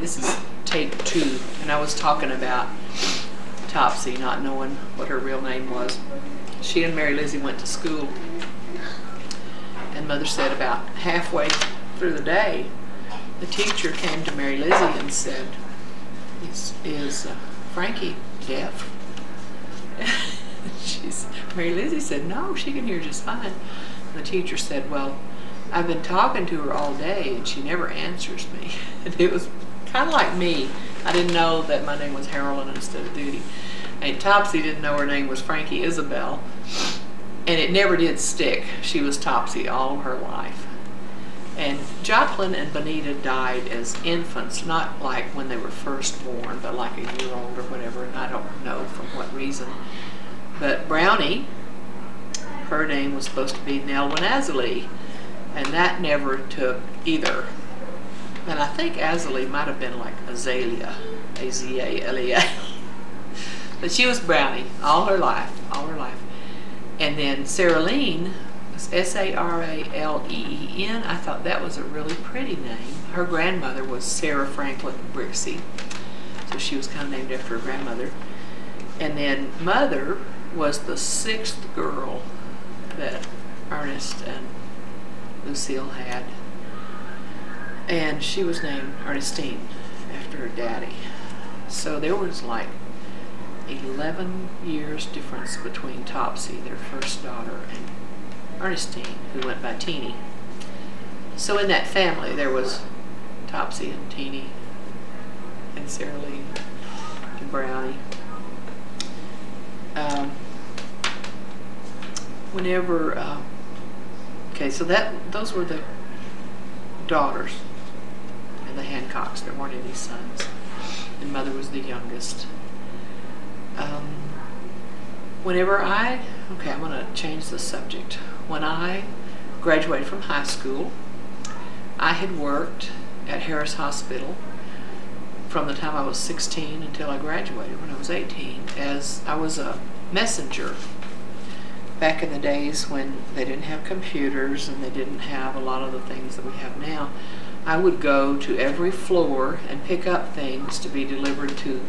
This is tape 2, and I was talking about Topsy not knowing what her real name was. She and Mary Lizzie went to school, and Mother said about halfway through the day, the teacher came to Mary Lizzie and said, is Frankie deaf? Mary Lizzie said, no, she can hear just fine. And the teacher said, well, I've been talking to her all day and she never answers me. And it was kind of like me. I didn't know that my name was Harrolyn instead of Duty. And Topsy didn't know her name was Frankie Isabel. And it never did stick. She was Topsy all her life. And Jocelyn and Bonita died as infants, not like when they were first born, but like a year old or whatever, and I don't know for what reason. But Brownie, her name was supposed to be Nelwyn Azalee, and that never took either. And I think Azalee might have been like Azalea, A-Z-A-L-E-A. But she was Brownie all her life, all her life. And then Sarahleen, S-A-R-A-L-E-E-N. I thought that was a really pretty name. Her grandmother was Sarah Franklin Brixey, so she was kind of named after her grandmother. And then Mother was the 6th girl that Ernest and Lucille had, and she was named Ernestine after her daddy. So there was like 11 years difference between Topsy, their first daughter, and Ernestine, who went by Teeny. So in that family there was Topsy and Teeny and Sarahleen and Brownie. Okay, so those were the daughters and the Hancocks. There weren't any sons, and Mother was the youngest. Okay, I'm going to change the subject. When I graduated from high school, I had worked at Harris Hospital from the time I was 16 until I graduated when I was 18, as I was a messenger. Back in the days when they didn't have computers and they didn't have a lot of the things that we have now, I would go to every floor and pick up things to be delivered to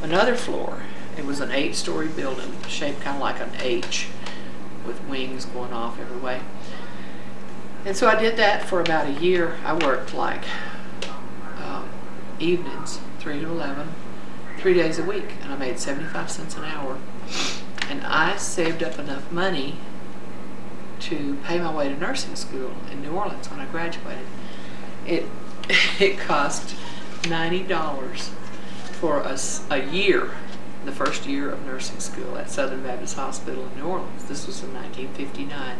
another floor. It was an 8-story building shaped kind of like an H with wings going off every way. And so I did that for about a year. I worked like evenings, 3 to 11, 3 days a week, and I made 75 cents an hour. And I saved up enough money to pay my way to nursing school in New Orleans when I graduated. It cost $90 for a year, the first year of nursing school at Southern Baptist Hospital in New Orleans. This was in 1959.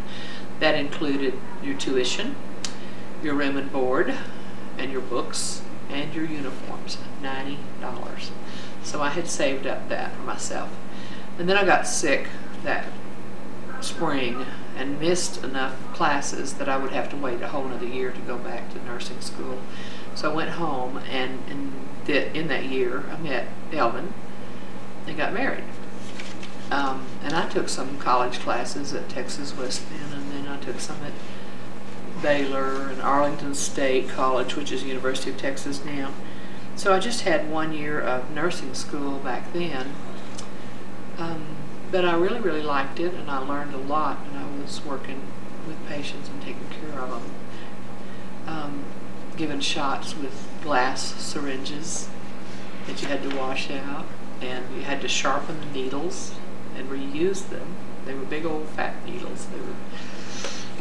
That included your tuition, your room and board, and your books, and your uniforms. $90. So I had saved up that for myself. And then I got sick that spring and missed enough classes that I would have to wait a whole another year to go back to nursing school. So I went home, and in that year I met Elvin and got married. And I took some college classes at Texas West Bend, and then I took some at Baylor and Arlington State College, which is University of Texas now. So I just had 1 year of nursing school back then. But I really, really liked it, and I learned a lot, and I was working with patients and taking care of them. Giving shots with glass syringes that you had to wash out, and you had to sharpen the needles and reuse them. They were big old fat needles. They were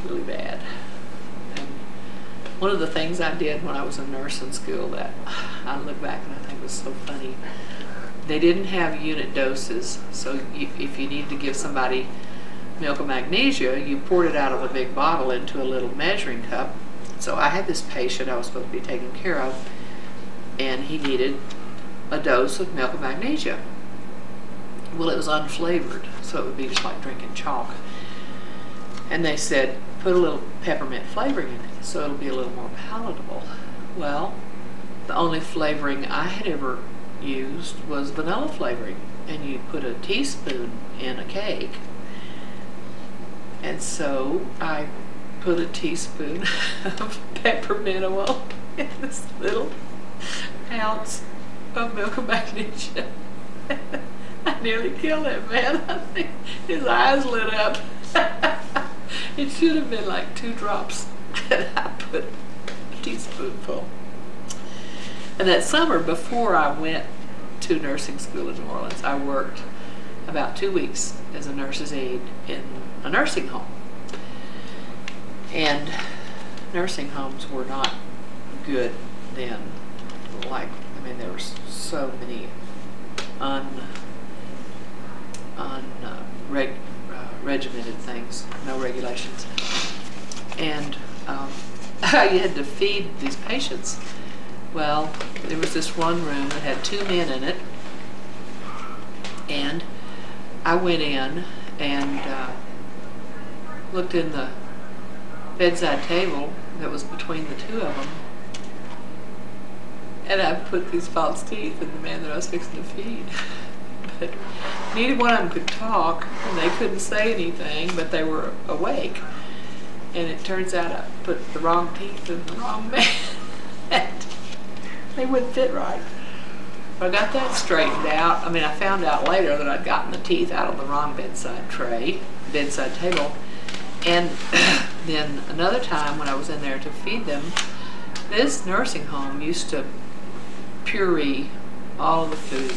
really bad. And one of the things I did when I was in nursing school that I look back and I think was so funny, they didn't have unit doses, so if you needed to give somebody milk of magnesia, you poured it out of a big bottle into a little measuring cup. So I had this patient I was supposed to be taking care of, and he needed a dose of milk of magnesia. Well, it was unflavored, so it would be just like drinking chalk. And they said, put a little peppermint flavoring in it, so it'll be a little more palatable. Well, the only flavoring I had ever used was vanilla flavoring, and you put a teaspoon in a cake. And so I put a teaspoon of peppermint oil in this little ounce of milk of magnesia. I nearly killed that man. I think his eyes lit up. It should have been like 2 drops, and I put a teaspoonful. And that summer, before I went to nursing school in New Orleans, I worked about 2 weeks as a nurse's aide in a nursing home. And nursing homes were not good then. Like, I mean, there were so many regimented things, no regulations. And you had to feed these patients. Well, there was this one room that had 2 men in it, and I went in and looked in the bedside table that was between the 2 of them, and I put these false teeth in the man that I was fixing to feed. But neither one of them could talk, and they couldn't say anything, but they were awake. And it turns out I put the wrong teeth in the wrong man. And they wouldn't fit right. But I got that straightened out. I mean, I found out later that I'd gotten the teeth out of the wrong bedside table. And then another time when I was in there to feed them, this nursing home used to puree all of the food,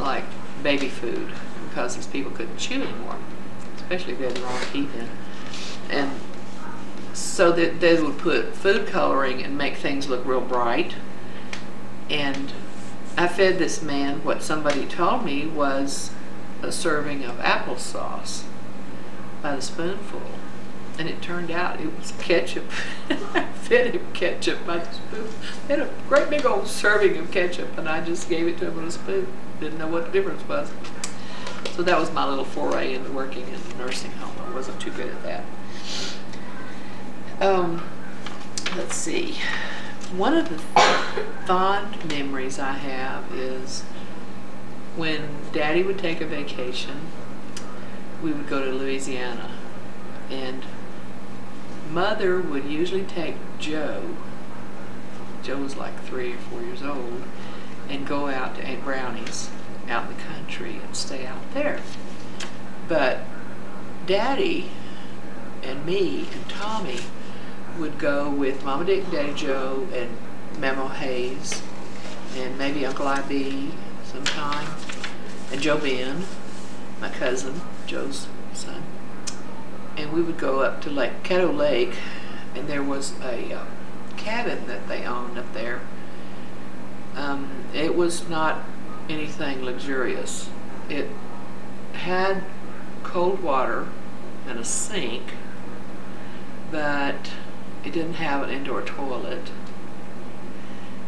like baby food, because these people couldn't chew anymore, especially if they had the wrong teeth in. And so that they would put food coloring and make things look real bright. And I fed this man what somebody told me was a serving of applesauce by the spoonful. And it turned out it was ketchup. I fed him ketchup by the spoon. He had a great big old serving of ketchup, and I just gave it to him with a spoon. Didn't know what the difference was. So that was my little foray into working in a nursing home. I wasn't too good at that. Let's see. One of the fond memories I have is when Daddy would take a vacation, we would go to Louisiana, and Mother would usually take Joe was like 3 or 4 years old, and go out to Aunt Brownie's out in the country and stay out there. But Daddy and me and Tommy would go with Mama Dick and Daddy Joe and Memo Hayes and maybe Uncle I.B. sometime, and Joe Ben, my cousin, Joe's son. And we would go up to Caddo Lake, and there was a cabin that they owned up there. It was not anything luxurious. It had cold water and a sink, but it didn't have an indoor toilet.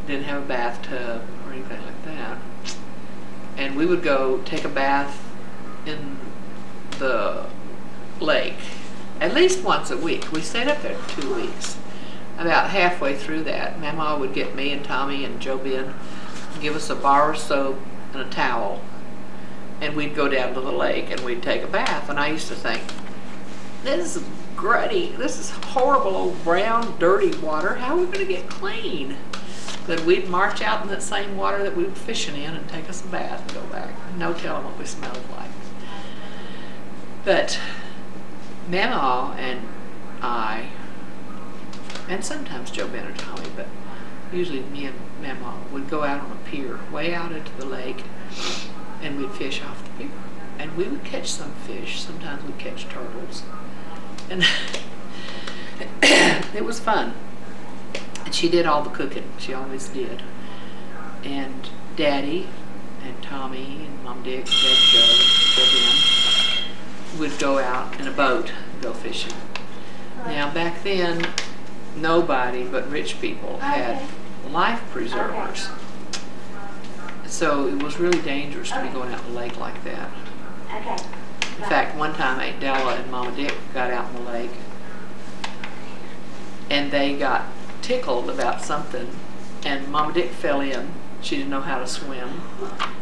It didn't have a bathtub or anything like that. And we would go take a bath in the lake at least once a week. We stayed up there 2 weeks. About halfway through that, Mama would get me and Tommy and Joe Ben, give us a bar of soap and a towel, and we'd go down to the lake and we'd take a bath. And I used to think, this is gruddy, this is horrible old brown dirty water, how are we going to get clean? But we'd march out in that same water that we were fishing in and take us a bath and go back. No telling what we smelled like. But Mama and I, and sometimes Joe Ben or Tommy, but usually me and Mama would go out on a pier, way out into the lake, and we'd fish off the pier. And we would catch some fish. Sometimes we'd catch turtles. And it was fun. And she did all the cooking. She always did. And Daddy and Tommy and Mom Dick and Dad Joe would go out in a boat and go fishing. Now back then, nobody but rich people had life preservers. So it was really dangerous to be going out in the lake like that. In fact, one time Aunt Della and Mama Dick got out in the lake, and they got tickled about something, and Mama Dick fell in. She didn't know how to swim,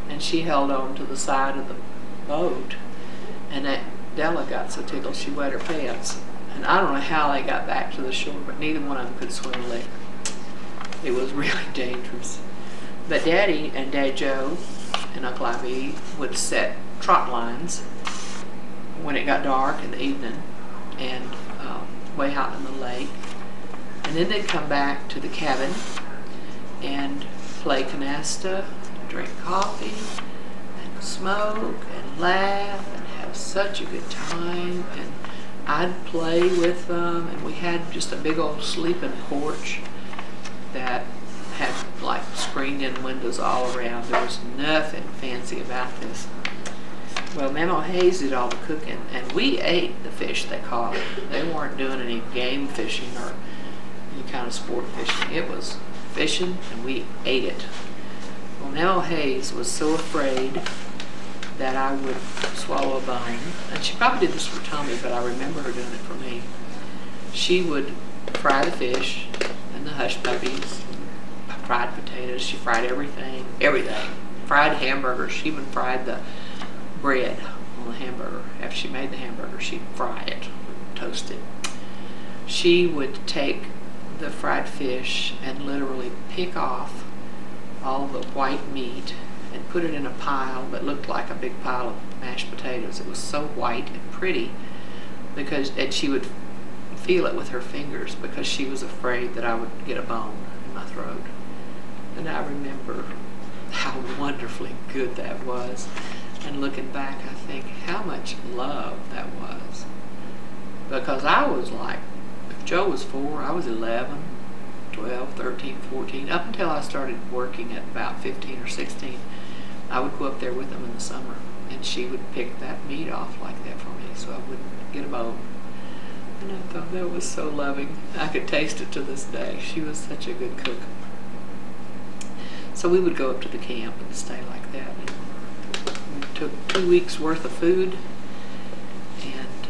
and she held on to the side of the boat, and Aunt Della got so tickled she wet her pants. And I don't know how they got back to the shore, but neither one of them could swim a lick. It was really dangerous. But Daddy and Dad Joe and Uncle Ivy would set trot lines when it got dark in the evening and way out in the lake. And then they'd come back to the cabin and play canasta, drink coffee, and smoke and laugh and have such a good time. And I'd play with them, and we had just a big old sleeping porch that had like screened-in windows all around. There was nothing fancy about this. Well, Mama Hayes did all the cooking, and we ate the fish they caught. They weren't doing any game fishing or any kind of sport fishing. It was fishing, and we ate it. Well, Mama Hayes was so afraid that I would swallow a bone, and she probably did this for Tommy, but I remember her doing it for me. She would fry the fish and the hush puppies, fried potatoes. She fried everything. Fried hamburgers. She even fried the bread on the hamburger. After she made the hamburger, she'd fry it, toast it. She would take the fried fish and literally pick off all the white meat and put it in a pile that looked like a big pile of mashed potatoes. It was so white and pretty and she would feel it with her fingers because she was afraid that I would get a bone in my throat. And I remember how wonderfully good that was. And looking back, I think how much love that was. Because I was like, if Joe was 4, I was 11, 12, 13, 14, up until I started working at about 15 or 16. I would go up there with them in the summer, and she would pick that meat off like that for me so I wouldn't get a bone. And I thought that was so loving. I could taste it to this day. She was such a good cook. So we would go up to the camp and stay like that. And we took 2 weeks worth of food, and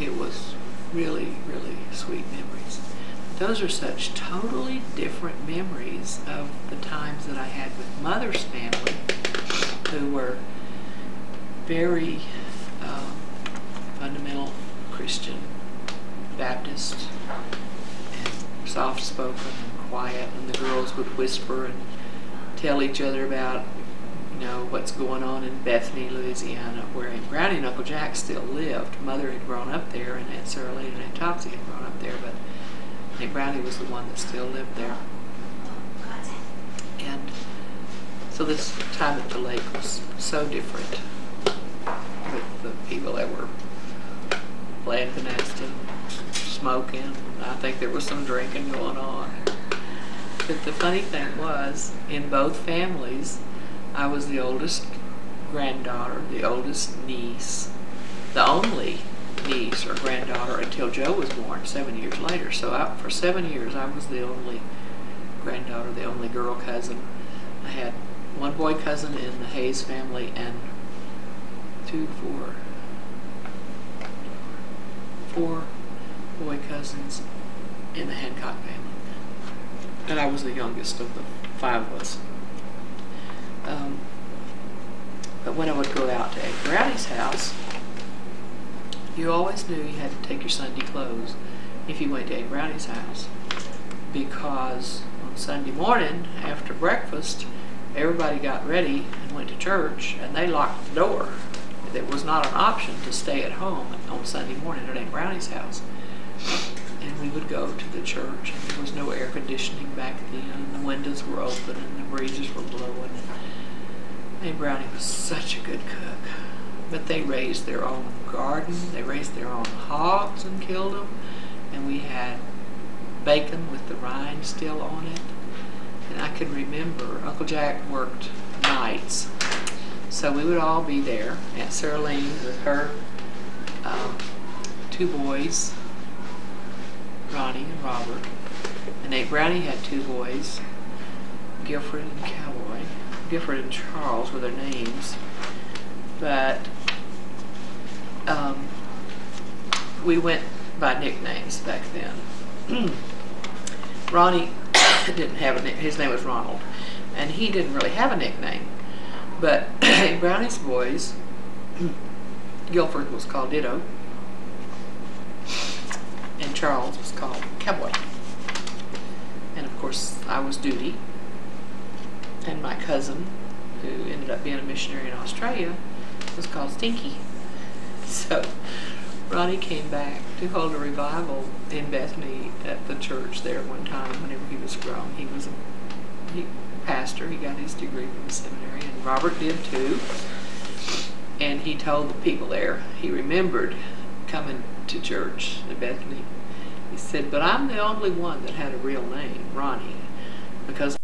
it was really, really sweet memories. Those are such totally different memories of the times that I had with Mother's family, who were very fundamental Christian, Baptist, and soft-spoken and quiet, and the girls would whisper and tell each other about, what's going on in Bethany, Louisiana, where Aunt Brownie and Uncle Jack still lived. Mother had grown up there, and Aunt Harrolyn and Aunt Topsy had grown up there, but Aunt Brownie was the one that still lived there. And so this time at the lake was so different with the people that were playing canasta, smoking. I think there was some drinking going on. But the funny thing was, in both families, I was the oldest granddaughter, the oldest niece, the only niece or granddaughter until Joe was born 7 years later. So for 7 years, I was the only granddaughter, the only girl cousin. I had one boy cousin in the Hayes family and four boy cousins in the Hancock family. And I was the youngest of the 5 of us. But when I would go out to Aunt Brownie's house, you always knew you had to take your Sunday clothes if you went to Aunt Brownie's house, because on Sunday morning after breakfast, everybody got ready and went to church, and they locked the door. It was not an option to stay at home on Sunday morning at Aunt Brownie's house. And we would go to the church, and there was no air conditioning back then, and the windows were open, and the breezes were blowing. Aunt Brownie was such a good cook. But they raised their own garden, they raised their own hogs and killed them, and we had bacon with the rind still on it. And I can remember Uncle Jack worked nights, so we would all be there. Aunt Harrolyn with her 2 boys, Ronnie and Robert, and Aunt Brownie had 2 boys, Gifford and Cowboy. Gifford and Charles were their names, but we went by nicknames back then. Ronnie didn't have a nickname. His name was Ronald, and he didn't really have a nickname. But Brownie's boys, Guilford was called Ditto, and Charles was called Cowboy. And of course, I was Duty, and my cousin, who ended up being a missionary in Australia, was called Stinky. So Ronnie came back to hold a revival in Bethany at the church there one time whenever he was grown. He was a pastor. He got his degree from the seminary, and Robert did too. And he told the people there, he remembered coming to church at Bethany. He said, but I'm the only one that had a real name, Ronnie, because